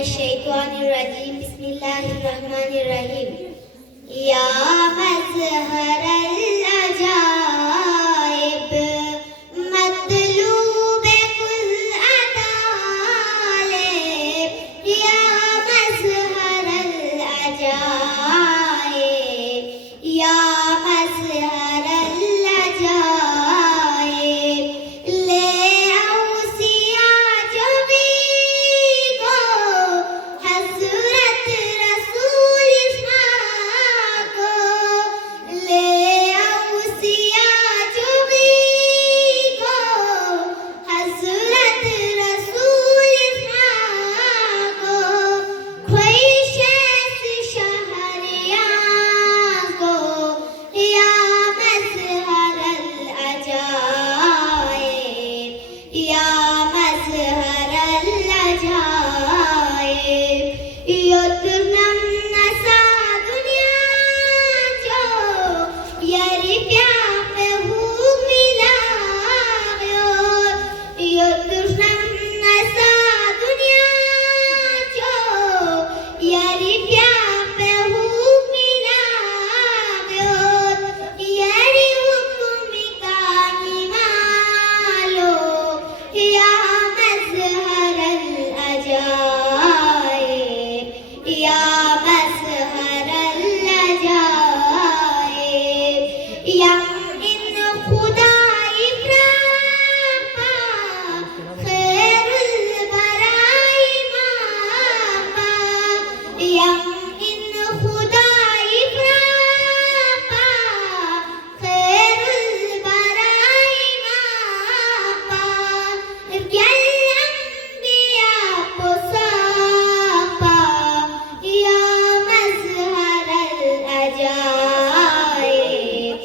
Minesh-shaytanir-rajim. Bismillahir-rahmanir-rahim. Ya mazhar-al-ajaib matlub kull atalib. Ya mazhar-al-ajaib. Ya mazhar-al-ajaib. Le ausiya jabi ko Hazrat Rasool Isma ko. Le ausiya jabi ko Hazrat Rasool Isma ko. ख्वाहिश से शहरियाँ को या मज़हर-अल-अजाइब, या मज़हर-अल-अजाइब. योतुर्नम नसा दुनिया जो यारी प्यार पे हूँ मिला गयो. योतुर्नम नसा दुनिया जो यारी प्यार पे हूँ मिला गयो. यारी हुक्म का निमालो या मज़हर-अल-अजाइब, या मज़हर-अल-अजाइब. यम इन खुदा इफ्रापा खैरुल बराई मापा. यम इन खुदा इफ्रापा खैरुल बराई मापा. क्या अंबिया पुसापा या मज़हर-अल-अजाइब,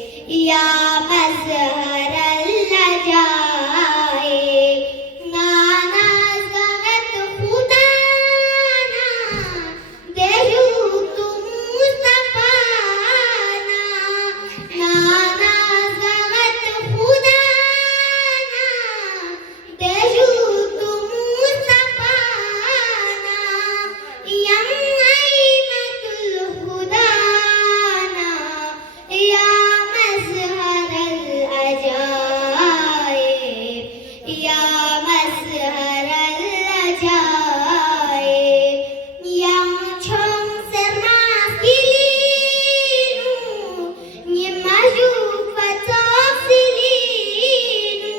या मज़हर-अल-अजाइब. नानाज गगत खुदा ना देजू तुम मुस्तफा ना. नानाज गगत खुदा ना देजू तुम मुस्तफा ना. यम आइनतुल खुदा ना या मज़हर-अल-अजाइब, या मज़हर-अल-अजाइब. Yang chong sernas kilinu ni maju patok silinu.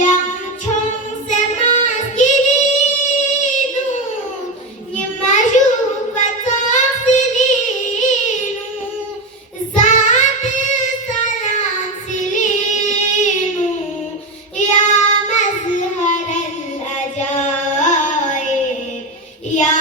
Yang chong sernas kilinu ni maju patok silinu. Zat salam silinu ya mazhar al-ajaib, ya